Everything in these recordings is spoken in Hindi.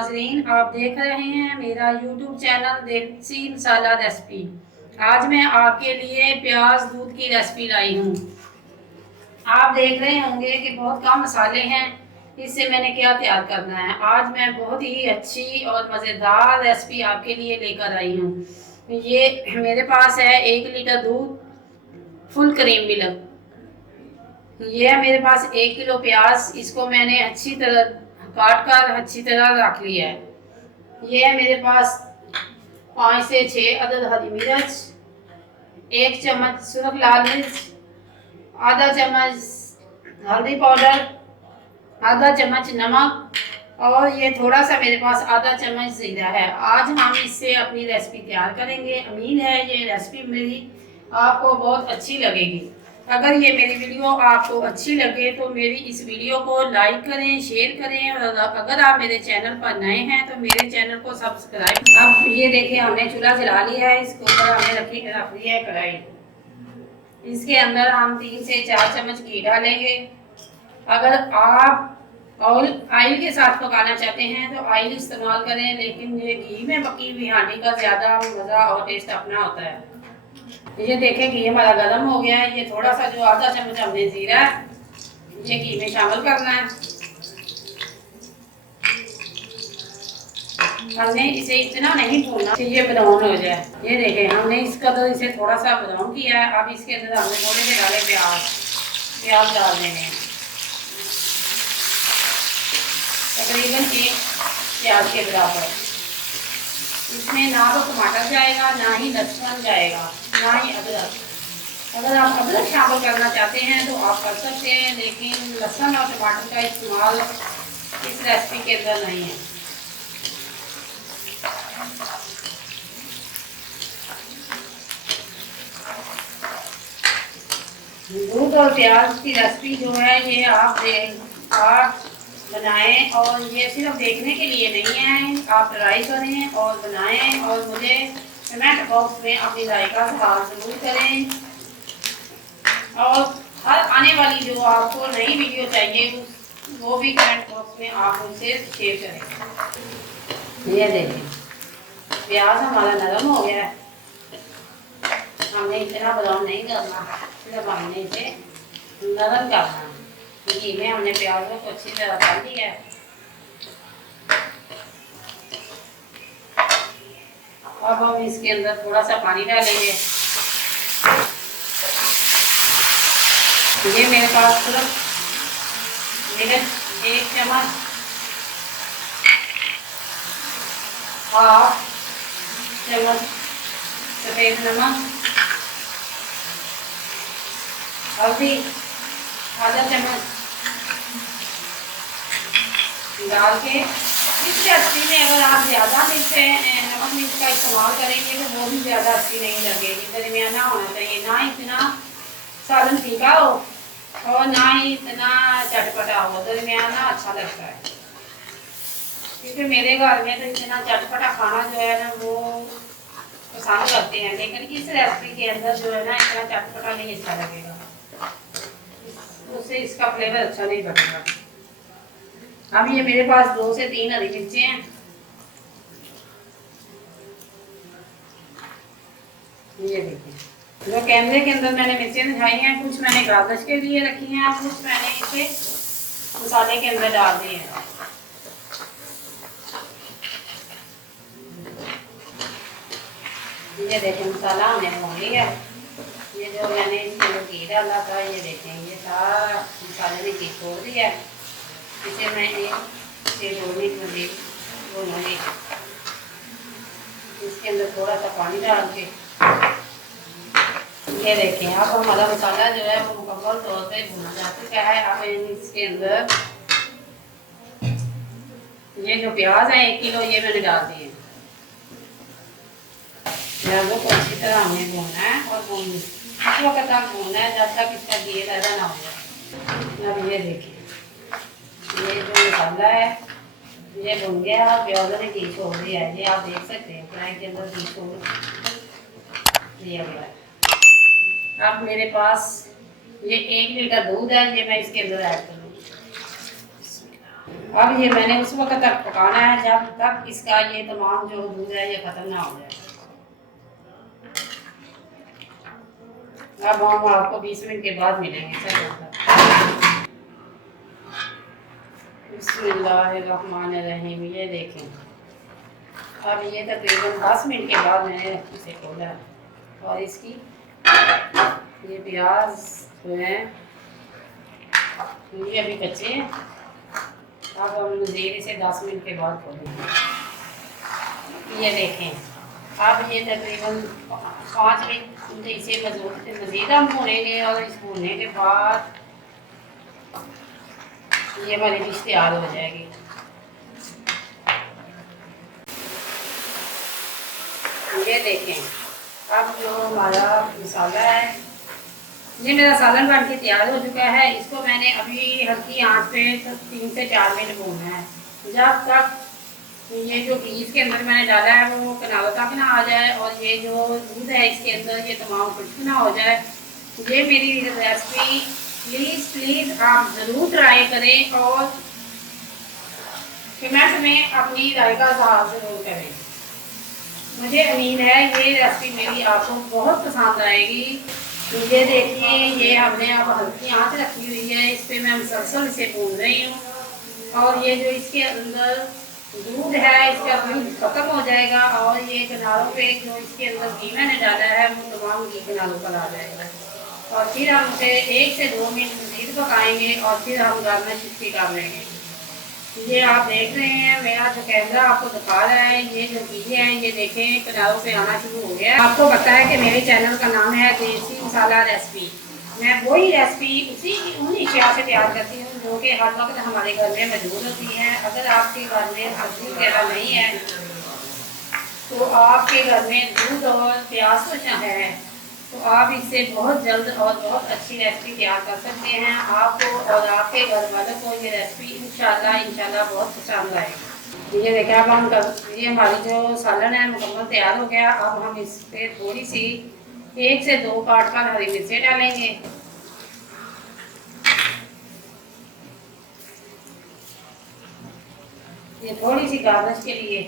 नाजरीन, आप देख रहे हैं मेरा यूट्यूब चैनल देसी मसाला रेसिपी। आज मैं आपके लिए प्याज दूध की रेसिपी लाई हूँ। आप देख रहे होंगे कि बहुत कम मसाले हैं। इससे मैंने क्या तैयार करना है, आज मैं बहुत ही अच्छी और मज़ेदार रेसिपी आपके लिए लेकर आई हूँ। ये मेरे पास है 1 लीटर दूध, फुल क्रीम मिल्क। ये है मेरे पास 1 किलो प्याज, इसको मैंने अच्छी तरह काट कर अच्छी तरह रख लिया है। ये है मेरे पास 5 से 6 अदद हरी मिर्च, 1 चम्मच सुरख लाल मिर्च, आधा चम्मच हल्दी पाउडर, आधा चम्मच नमक और ये थोड़ा सा मेरे पास आधा चम्मच जीरा है। आज हम इससे अपनी रेसिपी तैयार करेंगे। उम्मीद है ये रेसिपी मेरी आपको बहुत अच्छी लगेगी। अगर ये मेरी वीडियो आपको अच्छी लगे तो मेरी इस वीडियो को लाइक करें, शेयर करें और अगर आप मेरे चैनल पर नए हैं तो मेरे चैनल को सब्सक्राइब। अब ये देखिए हमने चूल्हा जला लिया है, इसके ऊपर हमने रख दी है कढ़ाई। इसके अंदर हम 3 से 4 चम्मच घी डालेंगे। अगर आप ऑयल के साथ पकाना चाहते हैं तो ऑयल इस्तेमाल करें, लेकिन ये घी में पकी हुई हांडी का ज़्यादा मज़ा और टेस्ट अपना होता है। ये देखें घी हमारा गर्म हो गया है। ये थोड़ा सा जो आधा चम्मच हमने जीरा ये घी में शामिल करना है। हमने इसे इतना नहीं भूनना कि ये ब्राउन हो जाए। ये देखें हमने इसका तो इसे थोड़ा सा ब्राउन किया है। अब इसके अंदर हमने थोड़े से डाले प्याज डाल देने हैं, तकरीबन 1 प्याज के बराबर। इसमें ना तो टमाटर जाएगा, ना ही लहसुन जाएगा, ना ही अदरक। अगर आप अदरक शामिल करना चाहते हैं तो आप कर सकते हैं, लेकिन लहसुन और टमाटर का इस्तेमाल इस रेसिपी के अंदर नहीं है। दूध और प्याज की रेसिपी जो है ये आप बनाएं, और ये सिर्फ देखने के लिए नहीं है। आप ट्राई करें और बनाएं और मुझे कमेंट बॉक्स में अपनी राय का इज़हार ज़रूर करें। और हर आने वाली जो आपको नई वीडियो चाहिए वो भी कमेंट बॉक्स में आप उनसे शेयर करें। ये देखें प्याज हमारा नरम हो गया है। हमने इतना ब्राउन नहीं करना, सिर्फ हमने इसे नरम करना। घी में हमने प्याज को अच्छी तरह डाल दिया है। अब हम इसके अंदर थोड़ा सा पानी डालेंगे। ये मेरे पास सिर्फ मिर्च 1 चम्मच, हाफ चम्मच सफ़ेद नमक, हल्दी आधा चम्मच डाल के इस रेसिपी में अगर आप ज़्यादा नमक मिर्च का इस्तेमाल करेंगे तो वो भी ज़्यादा अच्छी नहीं लगेगी। दरमियाना होना चाहिए, ना इतना सालन फीका हो और ना ही इतना चटपटा हो, दरमियाना अच्छा लगता है। क्योंकि मेरे घर में तो इतना चटपटा खाना जो है ना वो पसंद करते हैं, लेकिन इस रेसिपी के अंदर जो है ना इतना चटपटा नहीं अच्छा लगेगा, उससे इसका फ्लेवर अच्छा नहीं बनेगा। अब ये मेरे पास 2 से 3 हरी मिर्चें हैं। ये देखिए जो कैमरे के अंदर मैंने मिर्चें दिखाई हैं, कुछ मैंने गार्निश के लिए रखी हैं, कुछ मैंने इसे मसाले के अंदर डाल दिए हैं। ये देखें मसाला हमने भून लिया। ये जो मैंने इसके अंदर घी डाला था, ये देखें ये सारा मसाले ने घी छोड़ दिया है। इसे मैं 1 से 2 मिनट मज़ीद भूनूंगी। इसके अंदर थोड़ा सा पानी डाल के ये देखें अब हमारा मसाला जो है वो मुकम्मल तौर पे भुना जा चुका है। अब इसके अंदर ये जो प्याज है 1 किलो ये मैंने डाल दिए। प्याजों को अच्छी तरह हमें भूनना है और इस वक्त तक भूनना है जब तक इसका घी पैदा ना हो जाए। अब ये देखिए ये जो मसाला है ये भुन गया, प्याज ने घी छोड़ दिया है। ये आप देख सकते हैं कढ़ाई के अंदर घी छोड़ दिया गया है। अब मेरे पास ये 1 लीटर दूध है, ये मैं इसके अंदर ऐड करूँगी। अब ये मैंने उस वक्त तक पकाना है जब तक इसका ये तमाम जो दूध है ये ख़त्म ना हो जाए। अब हम आपको 20 मिनट के बाद मिलेंगे। बिस्मिल्लाहिर्रहमानिर्रहीम। ये देखें, अब ये तकरीबन 10 मिनट के बाद मैंने इसे खोला और इसकी ये प्याज जो है ये अभी कच्चे हैं। अब हम मज़ीद इसे 10 मिनट के बाद खोलेंगे। ये देखें, अब ये तकरीबन 5 मिनट इसे मज़ीद हम भूनेंगे और इस भूनने के बाद ये हमारी डिश तैयार हो जाएगी। ये देखें, अब जो हमारा मसाला है ये मेरा सालन बन के तैयार हो चुका है। इसको मैंने अभी हल्की आंच पे 3 से 4 मिनट भूनना है जब तक ये जो पीस के अंदर मैंने डाला है वो किनारों तक ना आ जाए और ये जो दूध है इसके अंदर ये तमाम खुश्क ना हो जाए। ये मेरी रेसिपी प्लीज़ आप ज़रूर ट्राई करें और कमेंट में अपनी राय का इज़हार ज़रूर करें। मुझे उम्मीद है ये रेसिपी मेरी आपको बहुत पसंद आएगी। ये देखिए, ये हमने अब हल्की आंच रखी हुई है, इस पर मैं मुसलसल इसे भून रही हूँ और ये जो इसके अंदर दूध है इसका दूध ख़त्म हो जाएगा और ये किनारों पे जो इसके अंदर घी मैंने डाला है वो तमाम घी किनारों पर आ जाएगा और फिर हम उसे 1 से 2 मिनट मज़ीद पकाएंगे और फिर हम गार्निश इसकी कर लेंगे। ये आप देख रहे हैं, मेरा जो कैमरा आपको दिखा रहा है, ये जो घी है ये देखें किनारों पे आना शुरू हो गया है। आपको पता है कि मेरे चैनल का नाम है देसी मसाला रेसिपी। मैं वही रेसिपी उन्हीं अशिया से तैयार करती हूँ जो कि हर वक्त हमारे घर में मौजूद होती हैं। अगर आपके घर में सब्जी वगैरह नहीं है तो आपके घर में दूध और प्याज तो है तो आप इससे बहुत जल्द और बहुत अच्छी रेसिपी तैयार कर सकते हैं। आपको और आपके घर वालों को ये रेसिपी इंशाल्लाह बहुत पसंद आएगी। ये देखिए, अब हम ये हमारी जो सालन है मुकम्मल तैयार हो गया। अब हम इस पर थोड़ी सी 1 से 2 काट कर हरी मिर्चें डालेंगे। ये थोड़ी सी गार्निश के लिए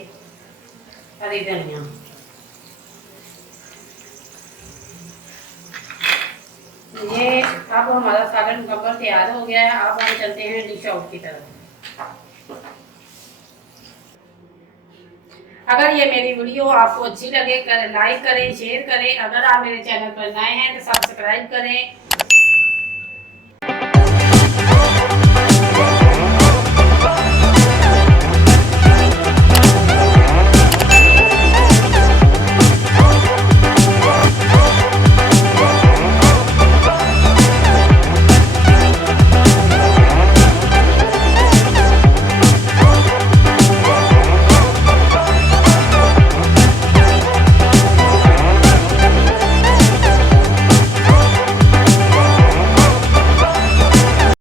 हरी धनिया। ये अब हमारा सालन मुकम्मल तैयार हो गया है। अब हम चलते हैं डिश आउट की तरफ। अगर ये मेरी वीडियो आपको अच्छी लगे लाइक करें, शेयर करें। अगर आप मेरे चैनल पर नए हैं तो सब्सक्राइब करें